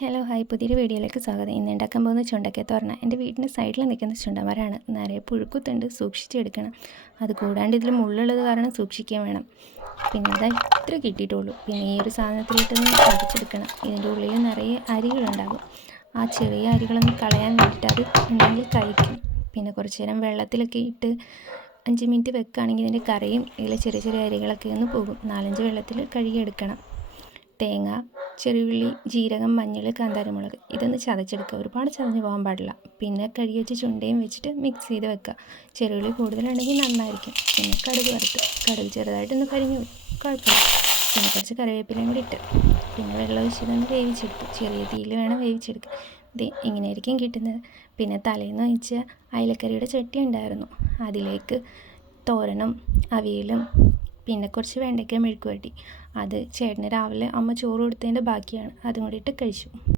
Hello hi, പുതിയൊരു വീഡിയോയിലേക്ക് സ്വാഗതം. ഇന്ന് ഉണ്ടാക്കാൻ പോകുന്ന ചുണ്ടയ്ക്ക തോരന. എൻ്റെ വീടിൻ്റെ സൈഡിൽ നിൽക്കുന്ന ചുണ്ടന്മാരാണ്. നിറയെ പുഴുക്കുത്തുണ്ട്, സൂക്ഷിച്ചെടുക്കണം. അത് കൂടാണ്ട് ഇതിൽ മുള്ളുള്ളത് കാരണം സൂക്ഷിക്കാൻ വേണം. പിന്നെ ഇതാ ഇത്ര കിട്ടിയിട്ടുള്ളൂ. പിന്നെ ഈ ഒരു സാധനത്തിലിട്ടൊന്ന് ചതച്ചെടുക്കണം. ഇതിൻ്റെ ഉള്ളിൽ നിറയെ അരികളുണ്ടാകും. ആ ചെറിയ അരികളൊന്ന് കളയാൻ വേണ്ടിയിട്ട് അത് ഉണ്ടെങ്കിൽ കഴിക്കും. പിന്നെ കുറച്ച് നേരം വെള്ളത്തിലൊക്കെ ഇട്ട് 5 മിനിറ്റ് വെക്കുകയാണെങ്കിൽ ഇതിൻ്റെ കറിയും ഇതിലെ ചെറിയ ചെറിയ അരികളൊക്കെ ഒന്ന് പോകും. 4-5 വെള്ളത്തിൽ കഴുകിയെടുക്കണം. തേങ്ങ, ചെറിയുള്ളി, ജീരകം, മഞ്ഞൾ, കാന്താരിമുളക് ഇതൊന്ന് ചതച്ചെടുക്കുക. ഒരുപാട് ചതഞ്ഞ് പോകാൻ പാടില്ല. പിന്നെ കഴുകി വെച്ച് ചുണ്ടയും വെച്ചിട്ട് മിക്സ് ചെയ്ത് വെക്കുക. ചെറിയുള്ളി കൂടുതലുണ്ടെങ്കിൽ നന്നായിരിക്കും. പിന്നെ കടുക് വറുത്ത്, കടുക് ചെറുതായിട്ടൊന്ന് കരിഞ്ഞു കുഴപ്പമില്ല. പിന്നെ കുറച്ച് കറിവേപ്പിലയും കൂടി ഇട്ട് പിന്നെ വെള്ളം ഒഴിച്ചിട്ടൊന്ന് വേവിച്ചെടുത്തു. ചെറിയ തീയിൽ വേണം വേവിച്ചെടുക്കുക. ഇത് ഇങ്ങനെയായിരിക്കും കിട്ടുന്നത്. പിന്നെ തലേന്ന് വെച്ച അയലക്കറിയുടെ ചട്ടി ഉണ്ടായിരുന്നു. അതിലേക്ക് തോരനും അവിയലും പിന്നെ കുറച്ച് വെണ്ടയ്ക്ക മെഴുക്ക് വരട്ടി. അത് ചേട്ടന് രാവിലെ അമ്മ ചോറ് കൊടുത്തതിൻ്റെ ബാക്കിയാണ്. അതും കൂടി ഇട്ട് കഴിച്ചു.